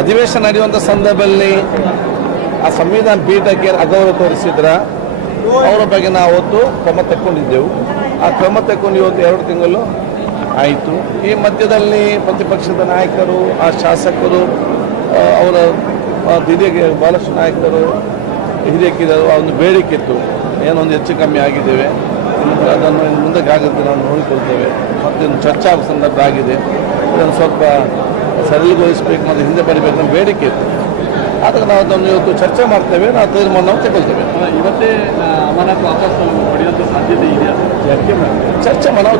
ಅಧಿವೇಶನ ನಡೆಯುವಂಥ ಸಂದರ್ಭದಲ್ಲಿ ಆ ಸಂವಿಧಾನ ಪೀಠಕ್ಕೆ ಅಗೌರವ ತೋರಿಸಿದ್ರ ಅವರ ಬಗ್ಗೆ ನಾವು ಅವತ್ತು ಕ್ರಮ ತಗೊಂಡಿದ್ದೆವು. ಆ ಕ್ರಮ ತಗೊಂಡು ಇವತ್ತು 2 ತಿಂಗಳು ಆಯಿತು. ಈ ಮಧ್ಯದಲ್ಲಿ ಪ್ರತಿಪಕ್ಷದ ನಾಯಕರು, ಆ ಶಾಸಕರು, ಅವರ ಹಿರಿಯ ಭಾಳಷ್ಟು ನಾಯಕರು ಹಿರಿಯಕ್ಕಿದ್ದರು. ಒಂದು ಬೇಡಿಕೆ ಇತ್ತು, ಏನೊಂದು ಹೆಚ್ಚು ಕಮ್ಮಿ ಆಗಿದ್ದೇವೆ, ಅದನ್ನು ಮುಂದಕ್ಕೆ ಆಗುತ್ತೆ ನಾವು ನೋಡಿಕೊಳ್ತೇವೆ, ಮತ್ತು ಇನ್ನು ಚರ್ಚೆ ಆಗೋ ಸಂದರ್ಭ ಆಗಿದೆ, ಇದನ್ನು ಸ್ವಲ್ಪ ಸರಳಗೊಳಿಸಬೇಕು ಮತ್ತು ಹಿಂದೆ ಪಡಿಬೇಕಂತ ಬೇಡಿಕೆ ಇತ್ತು. ಆದರೆ ನಾವು ಅದನ್ನು ಇವತ್ತು ಚರ್ಚೆ ಮಾಡ್ತೇವೆ, ನಾವು ತೀರ್ಮಾನವನ್ನು ತಗೊಳ್ತೇವೆ. ಇವತ್ತೇ ಅಮಾನತು ವಾಪಸ್ ಪಡೆಯುವಂಥ ಸಾಧ್ಯತೆ ಇದೆಯಾ? ಚರ್ಚೆ ನಾವು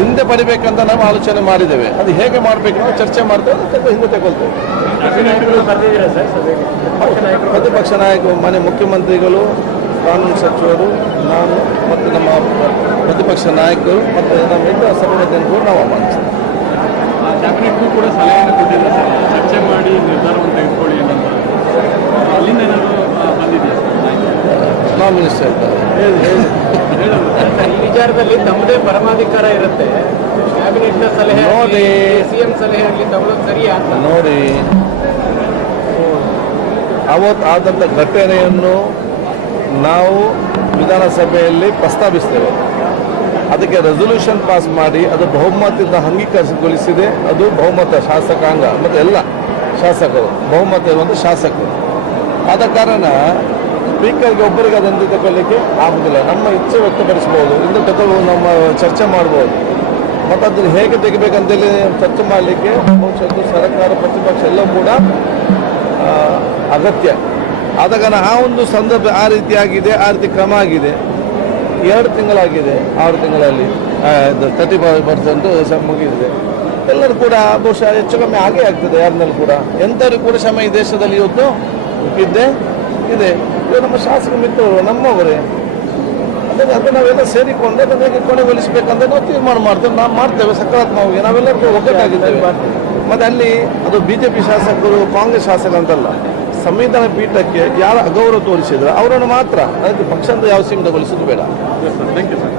ಹಿಂದೆ ಪಡಿಬೇಕಂತ ನಾವು ಆಲೋಚನೆ ಮಾಡಿದ್ದೇವೆ. ಅದು ಹೇಗೆ ಮಾಡಬೇಕು ನಾವು ಚರ್ಚೆ ಮಾಡ್ತೇವೆ, ಸ್ವಲ್ಪ ಹಿಂದೆ ತಗೊಳ್ತೇವೆ. ಪ್ರತಿಪಕ್ಷ ನಾಯಕರು, ಮನೆ ಮುಖ್ಯಮಂತ್ರಿಗಳು, ಕಾನೂನು ಸಚಿವರು, ನಾನು ಮತ್ತು ನಮ್ಮ ಪ್ರತಿಪಕ್ಷ ನಾಯಕರು ಮತ್ತು ನಮ್ಮ ಎಲ್ಲ ಸಭಾಧ್ಯಕ್ಷರು ನಾವು ಆಹ್ವಾನಿಸ್ತೇವೆ. ಕ್ಯಾಬಿನೆಟ್ಗೂ ಕೂಡ ಸಲಹೆಯನ್ನು ಕೊಟ್ಟಿದ್ದಾರೆ ಸರ್, ಚರ್ಚೆ ಮಾಡಿ ನಿರ್ಧಾರವನ್ನು ತೆಗೆದುಕೊಳ್ಳಿ ಅಂತ. ಅಲ್ಲಿಂದ ಏನಾದರೂ ಬಂದಿದೆಯಾ? ಲಾ ಮಿನಿಸ್ಟರ್ ಇದ್ದಾರೆ. ಈ ವಿಚಾರದಲ್ಲಿ ತಮ್ಮದೇ ಪರಮಾಧಿಕಾರ ಇರುತ್ತೆ. ಕ್ಯಾಬಿನೆಟ್ನ ಸಲಹೆ ನೋಡಿ, ಸಿಎಂ ಸಲಹೆಯಲ್ಲಿ ತಗೊಳ್ಳೋದು ಸರಿಯಾ ಅಂತ ನೋಡಿ, ಅವತ್ತು ಆದಂಥ ಘಟನೆಯನ್ನು ನಾವು ವಿಧಾನಸಭೆಯಲ್ಲಿ ಪ್ರಸ್ತಾಪಿಸ್ತೇವೆ. ಅದಕ್ಕೆ ರೆಸೊಲ್ಯೂಷನ್ ಪಾಸ್ ಮಾಡಿ ಅದು ಬಹುಮತದಿಂದ ಅಂಗೀಕರಿಸಿಗೊಳಿಸಿದೆ. ಅದು ಬಹುಮತ ಶಾಸಕಾಂಗ ಮತ್ತು ಎಲ್ಲ ಶಾಸಕರು ಬಹುಮತ ಇರುವಂಥ ಶಾಸಕರು. ಆದ ಕಾರಣ ಸ್ಪೀಕರ್ಗೆ ಒಬ್ಬರಿಗೆ ಅದನ್ನು ತಗೊಳ್ಳಿಕ್ಕೆ ಆಗುವುದಿಲ್ಲ. ನಮ್ಮ ಇಚ್ಛೆ ವ್ಯಕ್ತಪಡಿಸ್ಬೋದು, ಇಂದು ತಗೊಳ್ಬೋದು, ನಮ್ಮ ಚರ್ಚೆ ಮಾಡ್ಬೋದು. ಮತ್ತು ಅದನ್ನು ಹೇಗೆ ತೆಗಿಬೇಕಂತೇಳಿ ಚರ್ಚೆ ಮಾಡಲಿಕ್ಕೆ ಬಹುಶಃ ಸರ್ಕಾರ, ಪ್ರತಿಪಕ್ಷ ಎಲ್ಲವೂ ಕೂಡ ಅಗತ್ಯ. ಆದ ಕಾರಣ ಆ ಒಂದು ಸಂದರ್ಭ ಆ ರೀತಿ ಆಗಿದೆ, ಆ ರೀತಿ ಕ್ರಮ ಆಗಿದೆ. 2 ತಿಂಗಳಾಗಿದೆ. 6 ತಿಂಗಳಲ್ಲಿ 35% ಮುಗಿದಿದೆ. ಎಲ್ಲರೂ ಕೂಡ ಬಹುಶಃ ಹೆಚ್ಚು ಕಮ್ಮಿ ಆಗೇ ಆಗ್ತದೆ. ಯಾರನ್ನೂ ಕೂಡ ಎಂಥವ್ರಿಗೂ ಕೂಡ ಶ್ರಮ ಈ ದೇಶದಲ್ಲಿ ಇವತ್ತು ಇದೆ. ಇದು ನಮ್ಮ ಶಾಸಕ ಮಿತ್ರರು, ನಮ್ಮವರೇ. ಅದನ್ನು ನಾವೆಲ್ಲ ಸೇರಿಕೊಂಡು ಅದನ್ನು ಹೇಗೆ ಕೊನೆಗೊಳಿಸಬೇಕಂತ ನಾವು ತೀರ್ಮಾನ ಮಾಡ್ತೇವೆ ಸಕಾರಾತ್ಮಕವಾಗಿ. ನಾವೆಲ್ಲರೂ ಒಗ್ಗಟ್ಟಾಗಿದ್ದೇವೆ. ಮತ್ತು ಅಲ್ಲಿ ಅದು BJP ಶಾಸಕರು, ಕಾಂಗ್ರೆಸ್ ಶಾಸಕ ಅಂತಲ್ಲ, ಸಂವಿಧಾನ ಪೀಠಕ್ಕೆ ಯಾರು ಅಗೌರವ ತೋರಿಸಿದ್ರೆ ಅವರನ್ನು ಮಾತ್ರ, ಅದಕ್ಕೆ ಪಕ್ಷದ ಯಾವ ಸೀಮಿತಗೊಳಿಸೋದು ಬೇಡ. Thank you sir.